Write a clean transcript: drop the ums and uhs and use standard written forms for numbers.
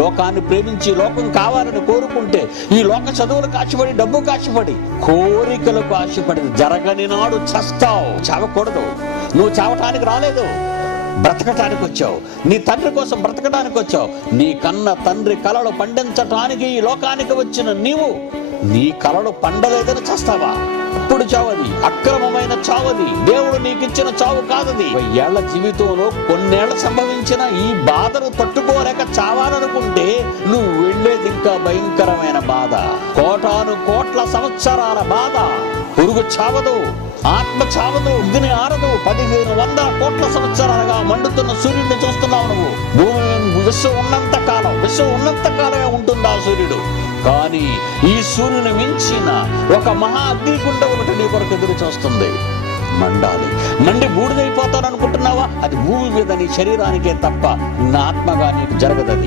లోకాన్ని ప్రేమించి లోకం కావాలని కోరుకుంటే, ఈ లోక చదువులకు ఆశపడి, డబ్బుకు ఆశపడి, కోరికలకు ఆశపడి జరగని నాడు చస్తావు. చావకూడదు. నువ్వు చావటానికి రాలేదు, బ్రతకటానికి వచ్చావు. నీ తండ్రి కోసం బ్రతకటానికి వచ్చావు. నీ కన్న తండ్రి కలలు పండించటానికి ఈ లోకానికి వచ్చిన నీవు నీ కలలు పండలేదని చస్తావా? ఇప్పుడు చావది, అక్రమమైన చావది. దేవుడు నీకిచ్చిన చావు కాదది. 1000 ఏళ్ల జీవితంలో కొన్నేళ్ల సంభవించిన ఈ బాధను తట్టుకోలేక చావాలనుకుంటే నువ్వు వెళ్ళేది ఇంకా భయంకరమైన బాధ. కోటాను కోట్ల సంవత్సరాల బాధ. పురుగు చావదు, ఆత్మ చావదు, అగ్ని ఆరదు. 1500 కోట్ల సంవత్సరాలుగా మండుతున్న సూర్యుడిని చూస్తున్నావు నువ్వు. భూమి విశ్వం ఉన్నంత కాలమే ఉంటుంది ఆ సూర్యుడు. కానీ ఈ సూర్యుని మించిన ఒక మహా అగ్నిగుండం ఒకటి నీ కొరకు ఎదురు చూస్తుంది. మండాలి. మండి బూడిదైపోతాను అనుకుంటున్నావా? అది భూమి మీద నీ శరీరానికే తప్ప నా ఆత్మగా నీకు జరగదది.